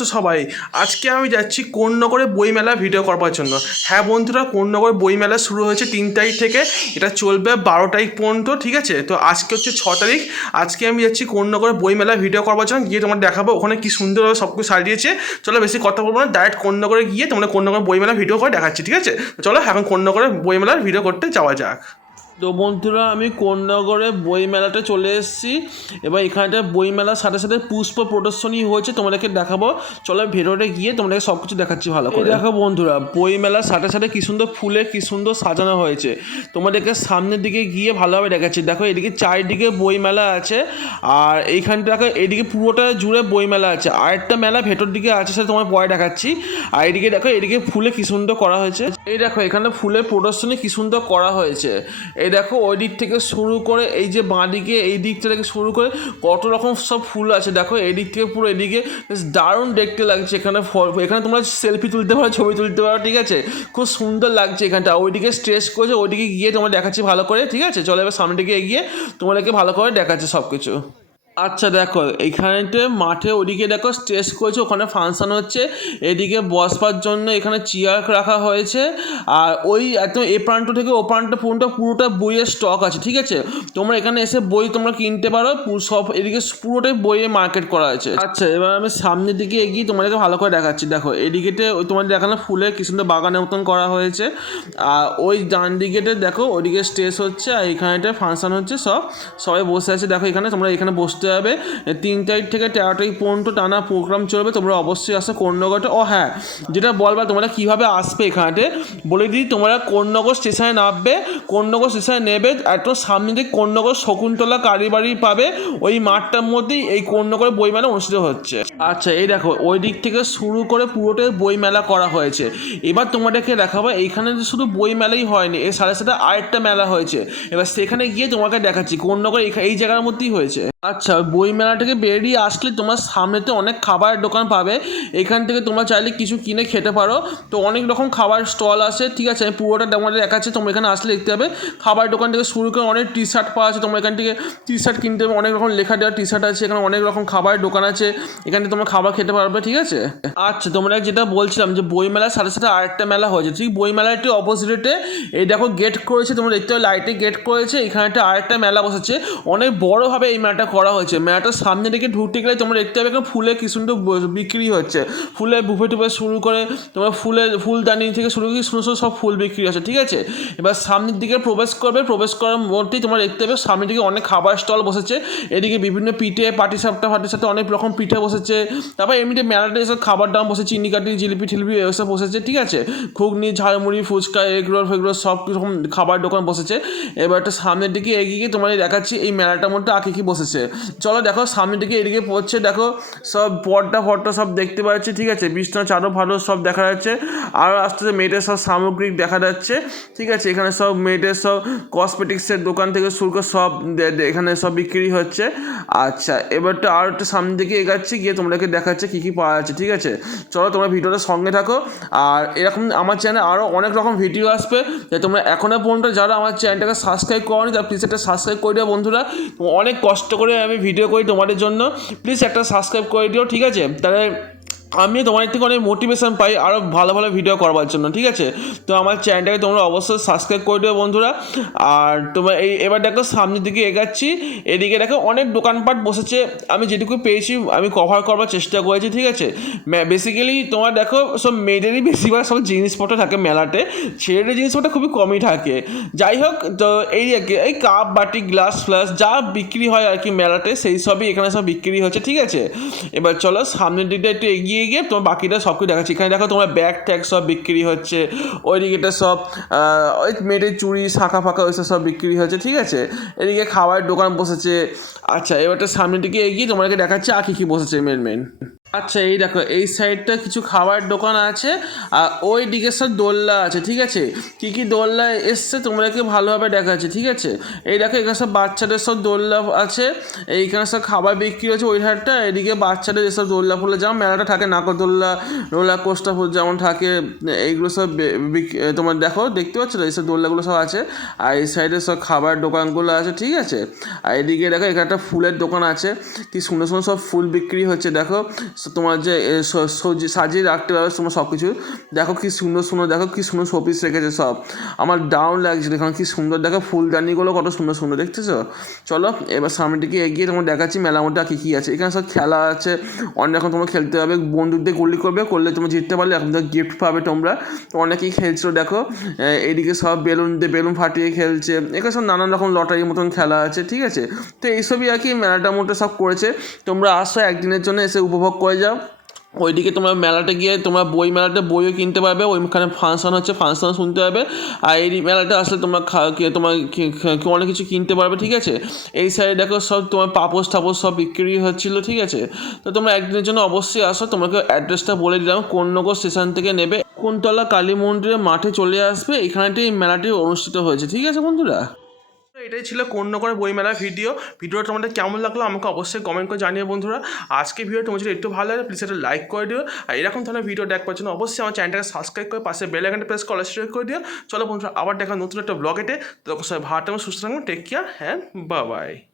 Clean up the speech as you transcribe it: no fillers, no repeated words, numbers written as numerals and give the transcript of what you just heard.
আছো সবাই? আজকে আমি যাচ্ছি কোন্নগরে বইমেলা ভিডিও করবার জন্য। হ্যাঁ বন্ধুরা, কোন্নগর বইমেলা শুরু হয়েছে 3 তারিখ থেকে, এটা চলবে 12 তারিখ পর্যন্ত, ঠিক আছে? তো আজকে হচ্ছে 6 তারিখ। আজকে আমি যাচ্ছি কোন্নগরে বইমেলা ভিডিও করবার জন্য, গিয়ে তোমার দেখাবো ওখানে কি সুন্দরভাবে সব কিছু সাজিয়েছে। চলো বেশি কথা বলবো না, ডাইরেক্ট কোন্নগরে গিয়ে তোমরা কোন্নগর বইমেলা ভিডিও করে দেখাচ্ছি, ঠিক আছে? তো চলো এখন কোন্নগরে বইমেলার ভিডিও করতে যাওয়া যাক। তো বন্ধুরা, আমি কোন্নগরে বইমেলাতে চলে এসেছি। এবার এখানটা বইমেলার সাথে সাথে পুষ্প প্রদর্শনী হয়েছে, তোমাদেরকে দেখাবো। চলো ভেতরে গিয়ে তোমাদেরকে সব কিছু দেখাচ্ছি ভালো করে। দেখো বন্ধুরা, বইমেলার সাথে সাথে কি সুন্দর ফুলে কি সুন্দর সাজানো হয়েছে, তোমাদেরকে সামনের দিকে গিয়ে ভালোভাবে দেখাচ্ছি। দেখো এদিকে চারিদিকে বইমেলা আছে, আর এইখানটা দেখো এদিকে পুরোটা জুড়ে বইমেলা আছে। আরেকটা মেলা ভেতর দিকে আছে, সেটা তোমার পরে দেখাচ্ছি। আর এদিকে দেখো এদিকে ফুলে কি সুন্দর করা হয়েছে। এই দেখো এখানে ফুলের প্রদর্শনী কি সুন্দর করা হয়েছে। এই দেখো ওই দিক থেকে শুরু করে এই যে বাঁদিকে এই দিকটা থেকে শুরু করে কত রকম সব ফুল আছে। দেখো এই দিক থেকে পুরো এদিকে বেশ দারুণ দেখতে লাগছে। এখানে তোমরা সেলফি তুলতে পারো, ছবি তুলতে পারো, ঠিক আছে? খুব সুন্দর লাগছে এখানটা। ওইদিকে স্ট্রেচ করেছে, ওইদিকে গিয়ে তোমরা দেখাচ্ছি ভালো করে, ঠিক আছে? চলো এবার সামনের দিকে এগিয়ে তোমাদেরকে ভালো করে দেখাচ্ছে সব কিছু। আচ্ছা দেখো এইখানেতে মাঠে ওদিকে দেখো স্টেজ করেছে, ওখানে ফাংশন হচ্ছে। এদিকে বসবার জন্য এখানে চেয়ার রাখা হয়েছে। আর ওই একদম এ প্রান্ত থেকে ও প্রান্ত পর্যন্ত পুরোটা বইয়ের স্টক আছে, ঠিক আছে? তোমরা এখানে এসে বই তোমরা কিনতে পারো। সব এদিকে পুরোটাই বইয়ের মার্কেট করা আছে। আচ্ছা এবার আমি সামনের দিকে এগিয়ে তোমাদেরকে ভালো করে দেখাচ্ছি। দেখো এদিকেতে ওই তোমাদের দেখানো ফুলের কি সুন্দর বাগানের মতন করা হয়েছে। আর ওই ডান দিকেতে দেখো ওইদিকে স্টেজ হচ্ছে, আর এইখানেটা ফাংশন হচ্ছে। সবাই বসে আছে। দেখো এখানে তোমরা এখানে বসতে হবে। 3 তারিখ থেকে 13 তারিখ পর্যন্ত টানা প্রোগ্রাম চলবে। তোমরা অবশ্যই আসো কোন্নগরটা। ও হ্যাঁ, যেটা বলবা তোমরা কীভাবে আসবে এখানেতে বলে দিই। তোমরা কোন্নগর স্টেশনে নামবে, কোন্নগর স্টেশনে নেবে, একদম সামনে দিকে কোন্নগর শকুন্তলা কালীবাড়ি পাবে। ওই মাঠটার মধ্যেই এই কোন্নগরের বইমেলা অনুষ্ঠিত হচ্ছে। আচ্ছা এই দেখো ওই দিক থেকে শুরু করে পুরোটাই বইমেলা করা হয়েছে। এবার তোমাদেরকে দেখাবো এইখানে শুধু বইমেলাই হয়নি, এর সাথে সাথে আরেকটা মেলা হয়েছে। এবার সেখানে গিয়ে তোমাকে দেখাচ্ছি। কোন্নগর এই জায়গার মধ্যেই হয়েছে। আচ্ছা বইমেলা থেকে বেরিয়ে আসলে তোমার সামনেতে অনেক খাবারের দোকান পাবে। এখান থেকে তোমরা চাইলে কিছু কিনে খেতে পারো। তো অনেক রকম খাবার স্টল আছে, ঠিক আছে? আমি পুরোটা তোমাদের দেখাচ্ছি, তোমরা এখানে আসলে দেখতে পাবে। খাবারের দোকান থেকে শুরু করে অনেক টি শার্ট পাওয়া আছে, তোমরা এখান থেকে টি শার্ট কিনতে হবে। অনেক রকম লেখা দেওয়া টি শার্ট আছে, এখানে অনেক রকম খাবারের দোকান আছে, এখানে তোমরা খাবার খেতে পারবে, ঠিক আছে? আচ্ছা তোমরা যেটা বলছিলাম যে বইমেলার সাথে সাথে আরেকটা মেলা হয়েছে, ঠিক বইমেলার একটু অপোজিটে এই দেখো গেট করেছে, তোমরা দেখতে পাবে লাইটে গেট করেছে। এখানে একটা আরেকটা মেলা বসেছে, অনেক বড়োভাবে এই মেলাটা করা হয়েছে। মেলাটার সামনে দিকে ঢুকতে গেলে তোমরা দেখতে পাবে এখানে ফুলে কি সুন্দর বিক্রি হচ্ছে। ফুলের বুফে টুফে শুরু করে তোমরা ফুলদানি থেকে শুরু করে সুন্দর সব ফুল বিক্রি হচ্ছে, ঠিক আছে? এবার সামনের দিকে প্রবেশ করবে, প্রবেশ করার মধ্যেই তোমরা দেখতে পাবে সামনের দিকে অনেক খাবার স্টল বসেছে। এদিকে বিভিন্ন পিঠে পাটিসাপটা অনেক রকম পিঠে বসেছে। তারপর এমনিতে মেলাটা এসব খাবার দাম বসেছে, চিনিকাঠি জিলিপি ঠিলিপি এসব বসেছে, ঠিক আছে? ঘুগনি ঝালমুড়ি ফুচকা এগরোল ফেগরোল সব রকম খাবার দোকান বসেছে। এবার একটা সামনের দিকে এগিয়ে গিয়ে তোমাদের দেখাচ্ছি এই মেলাটার মধ্যে আর কি বসেছে। চলো দেখো সামনের দিকে এদিকে পড়ছে, দেখো সব পর্দা ফর্দা সব দেখতে পাচ্ছি, ঠিক আছে? বিছনা চাদর ভালো সব দেখা যাচ্ছে। আর আস্তে আস্তে মেয়েদের সব সামগ্রিক দেখা যাচ্ছে, ঠিক আছে? এখানে সব মেয়েদের সব কসমেটিক্সের দোকান থেকে শুরু করে সব এখানে সব বিক্রি হচ্ছে। আচ্ছা এবারটা আর একটু সামনের দিকে এগাচ্ছি, গিয়ে তোমাদেরকে দেখাচ্ছে কী কী পাওয়া যাচ্ছে, ঠিক আছে? চলো তোমরা ভিডিওটার সঙ্গে থাকো। আর এরকম আমার চ্যানেলে আরও অনেক রকম ভিডিও আসবে, তাই তোমরা এখনও পর্যন্ত যারা আমার চ্যানেলটাকে সাবস্ক্রাইব করোনি তারা প্লিজ একটা সাবস্ক্রাইব করে দিও বন্ধুরা। অনেক কষ্ট করে আমি ভিডিও করি তোমাদের জন্য, প্লিজ একটা সাবস্ক্রাইব করে দিও, ঠিক আছে? তাহলে আমি তোমাদের থেকে অনেক মোটিভেশন পাই আরও ভালো ভালো ভিডিও করবার জন্য, ঠিক আছে? তো আমার চ্যানেলটাকে তোমরা অবশ্যই সাবস্ক্রাইব করে দিও বন্ধুরা। আর তোমরা এবার দেখো সামনের দিকে এগাচ্ছি, এদিকে দেখো অনেক দোকানপাট বসেছে। আমি যেটুকু পেয়েছি আমি কভার করবার চেষ্টা করেছি, ঠিক আছে? বেসিক্যালি তোমার দেখো সব মেয়েদেরই বেশিরভাগ সব জিনিসপত্র থাকে মেলাতে, ছেলেদের জিনিসপত্র খুবই কমই থাকে। যাই হোক, তো এই কাপ বাটি গ্লাস ফ্লাস যা বিক্রি হয় আর কি মেলাতে, সেই সবই এখানে সব বিক্রি হচ্ছে, ঠিক আছে? এবার চলো সামনের দিকটা একটু এগিয়ে গিয়ে তোমার বাকিটা সব কিছু দেখাচ্ছি। এখানে দেখো তোমার ব্যাগ ট্যাগ সব বিক্রি হচ্ছে। ওই দিকেটা সব ওই মেয়েদের চুড়ি শাঁখা ফাঁকা ওইসব সব বিক্রি হচ্ছে, ঠিক আছে? এদিকে খাবারের দোকান বসেছে। আচ্ছা এবারটা সামনের দিকে এগিয়ে তোমাদেরকে দেখাচ্ছে আর কী বসেছে মেন। আচ্ছা এই দেখো এই সাইডটা কিছু খাবারের দোকান আছে, আর ওই দিকে সব দোলনা আছে, ঠিক আছে? কী কী দোলনা এসছে তোমাদেরকে ভালোভাবে দেখাচ্ছে, ঠিক আছে? এই দেখো এখানে সব বাচ্চাদের সব দোলনা আছে, এইখানে সব খাবার বিক্রি হচ্ছে ওই ধারটা। এদিকে বাচ্চাদের এসব দোলনা ফুলে যেমন মেলাটা থাকে, নাগরদোলনা রোলার কোস্টার যেমন থাকে, এইগুলো সব তোমার দেখো দেখতে পাচ্ছ তো এইসব দোলনাগুলো সব আছে। আর এই সাইডে সব খাবার দোকানগুলো আছে, ঠিক আছে? আর এদিকে দেখো এখানে একটা ফুলের দোকান আছে, কি সুন্দর সুন্দর সব ফুল বিক্রি হচ্ছে। দেখো তোমার যে সাজিয়ে রাখতে পারবে তোমার সব কিছু। দেখো কি সুন্দর সুন্দর, দেখো কি সুন্দর শোপিস রেখেছে সব, আমার দারুণ লাগছে এখানে কি সুন্দর, দেখো ফুলদানিগুলো কত সুন্দর সুন্দর দেখতেছো। চলো এবার সামনের দিকে এগিয়ে তোমার দেখাচ্ছি মেলার মধ্যে কী কী আছে। এখানে সব খেলা আছে, অনেক রকম তোমরা খেলতে হবে, বন্দুকদের গুলি করলে তোমরা জিততে পারলে এখন তো গিফট পাবে তোমরা। তো অনেকেই খেলছো দেখো, এইদিকে সব বেলুন ফাটিয়ে খেলছে, এখানে সব নানান রকম লটারির মতন খেলা আছে, ঠিক আছে। তো এইসবই আর কি মেলাটার মধ্যে সব করেছে। তোমরা আসো একদিনের জন্য, এসে উপভোগ করে যাও। ওইদিকে তোমরা মেলাতে গিয়ে তোমরা মেলাতে বইও কিনতে পারবে, ওইখানে ফাংশন হচ্ছে, ফাংশন শুনতে পারবে। আর এই মেলাতে আসলে তোমরা তোমার অনেক কিছু কিনতে পারবে, ঠিক আছে। এই সাইডে দেখো সব তোমার পাপোশ টাপোশ সব বিক্রি হচ্ছিলো, ঠিক আছে। তো তোমরা একদিনের জন্য অবশ্যই আসো, তোমাকে অ্যাড্রেসটা বলে দিলাম, কোন্নগর স্টেশন থেকে নেবে, কোনতলা কালী মন্দিরের মাঠে চলে আসবে, এখানেতেই মেলাটি অনুষ্ঠিত হয়েছে, ঠিক আছে বন্ধুরা। এটাই ছিল কোন্নগর বইমেলার ভিডিওটা তোমাদের কেমন লাগলো আমাকে অবশ্যই কমেন্ট করে জানিয়ে বন্ধুরা। আজকে ভিডিও তোমার যদি একটু ভালো লাগে প্লিজ একটা লাইক করে দিও, আর এরকম ধরনের ভিডিও দেখার জন্য অবশ্যই আমার চ্যানেলটাকে সাবস্ক্রাইব করে পাশে বেল আইকনটা প্রেস করে অল করে দিও। চলো বন্ধুরা, আবার দেখা নতুন একটা ব্লগেতে। তখন সবাই ভালো থাকবেন, সুস্থ থাকবেন, টেক কেয়ার, হ্যাঁ, বাই বাই।